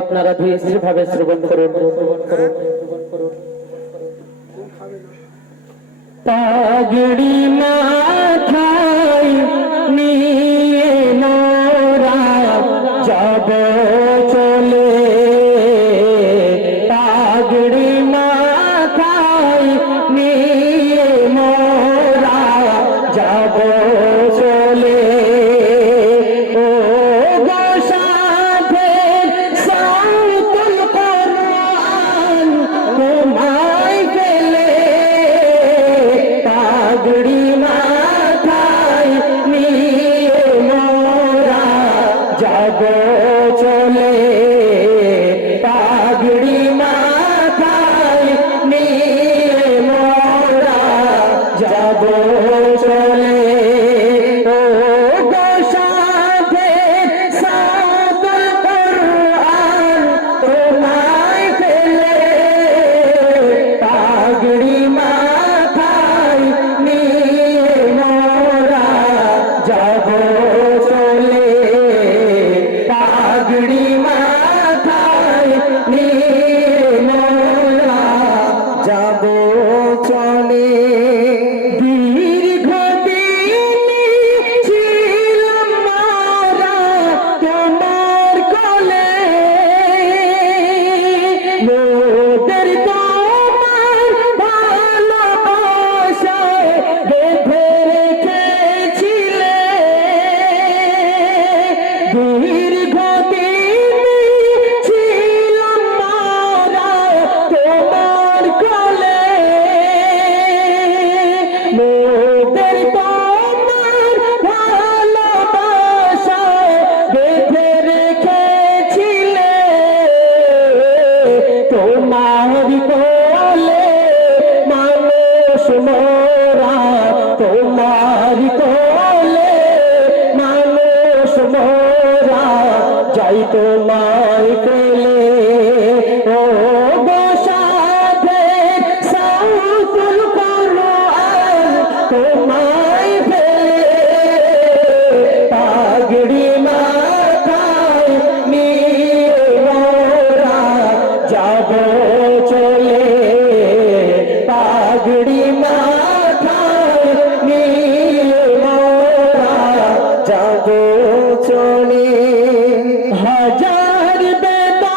আপনারা ধীরে ভাবে শ্রবণ করুন। পাগড়ি মাথায় নিয়ে মোরা যাব চলে, পাগড়ি মাথায় নিয়ে মোরা যাব চলে। পাগড়ি মাথায় নিয়ে মোরা যাব চলে, পাগড়ি মাথায় নিয়ে মোরা যাব চলে। ও গোসাথে সাদুল কুরআন তোমায় ফেলে, পাগড়ি মাথায় নিয়ে মোরা যাব চলে, পাগড়ি মাথায় নিয়ে মোরা যাব চলে। দীর্ঘদিন ছিলাম মোরা তোমার কোলে, মোদের তোমার ভালোবাসায় বেঁধে রেখেছিলে। দীর্ঘদিন ছিলাম মোরা তোমার কোলে, মোদের তোমার ভালোবাসায় বেঁধে রেখেছিলে। তোমার কোলে মানুষ মোরা, তোমার কোলে মানুষ মোরা যাই তোমায় পেলে। ও গোসাথে সাউতুল কুরআন তোমায় ফেলে, পাগড়ি মাথায় নিয়ে মোরা যাব চলে, পাগড়ি মাথায় নিয়ে মোরা যাব চলে। হাজার বেদনা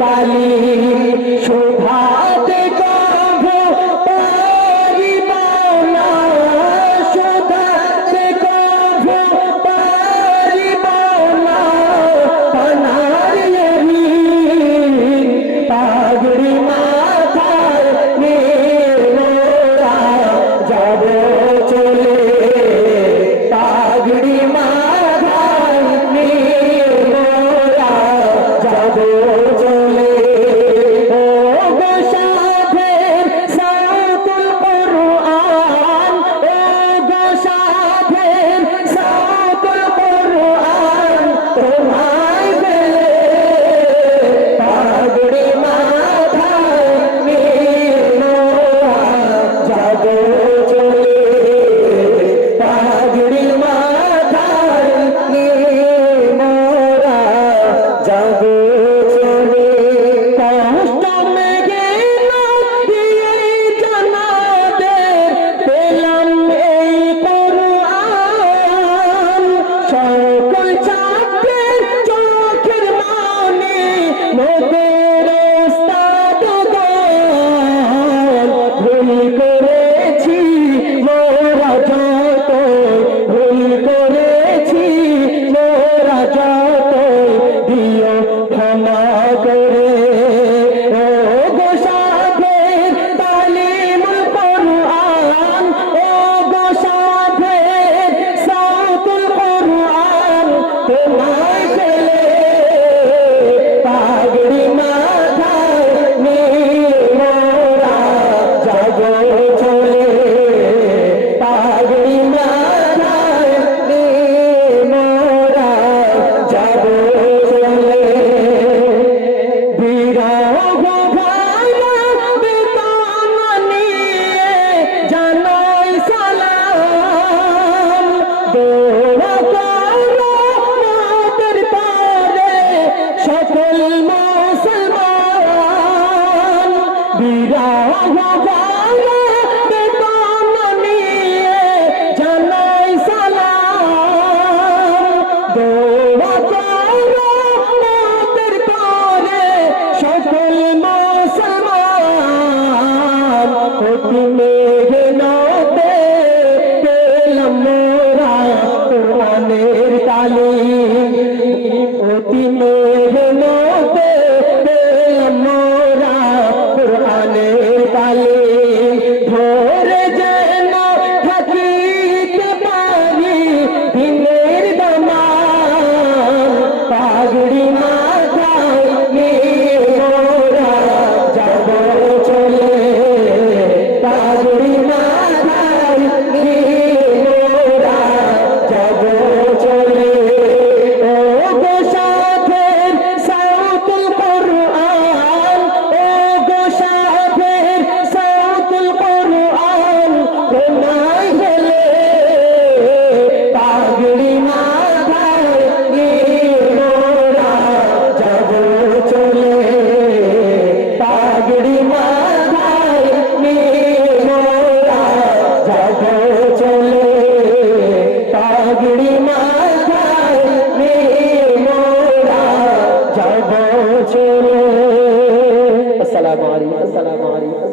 তালি শোভাতে কভু পারিব না, শোভাতে কভু পারিব না, পানার পাগড়ি মাথায় নিয়ে মোরা যাব চলে, পাগড়ি মাথায় নিয়ে মোরা যাব চলে। ও গো সাধের সাউতুল কুরআন, ও গো সাধের সাউতুল কুরআন, তোমায় পেলে পাগড়ি মাথায় নিয়ে মোরা যাব চলে, পাগড়ি মাথায় নিয়ে মোরা যাব চলে। কষ্ট মেঘে নদীয়ে জানাদের পেলাম এই কুরআন, সকল ছাত্রের চোখের মনি মোদের ওস্তাদ গণ। ভুল করেছি মোরা যত, ভুল করেছি মোরা যত, দিও ক্ষমা করে। ও গো সাধের তালিমুল কুরআন, ও গো সাধের সাউতুল কুরআন, তোমায় পেলে পাগড়ি মাথায় নিয়ে মোরা যাব চলে, পাগড়ি মাথায় নিয়ে মোরা যাব চলে। বিরহ ভাইরা বেতন নিয়ে জানাই সালাম, দোয়া করো মোদের পারে সকল মুসলমান। বিরহ ভাইরা বেতন নিয়ে জানাই সালাম, দোয়া করো মোদের পারে সকল মুসলমান। অতি মেঘনাতে পেলাম মোরা কোরআনের তালিম, অতি মেঘনাতে পেলাম মোরা কোরআনের তালিম। ভোরে যেন থাকিতে পারি দিনের দামান, পাগড়ি মাথায় নিয়ে মোরা যাব চলে, পাগড়ি মাথায় নিয়ে মোরা যাব চলে। ও গো সাধের সাউতুল কুরআন, ও গো সাধের সাউতুল কুরআন, তোমায় পেলে পাগড়ি মাথায় নিয়ে মোরা যাব চলে, পাগড়ি মাথায় নিয়ে মোরা যাব চলে, পাগড়ি মাথায় নিয়ে মোরা যাব চলে। আসসালামু আলাইকুম, আসসালামু আলাইকুম।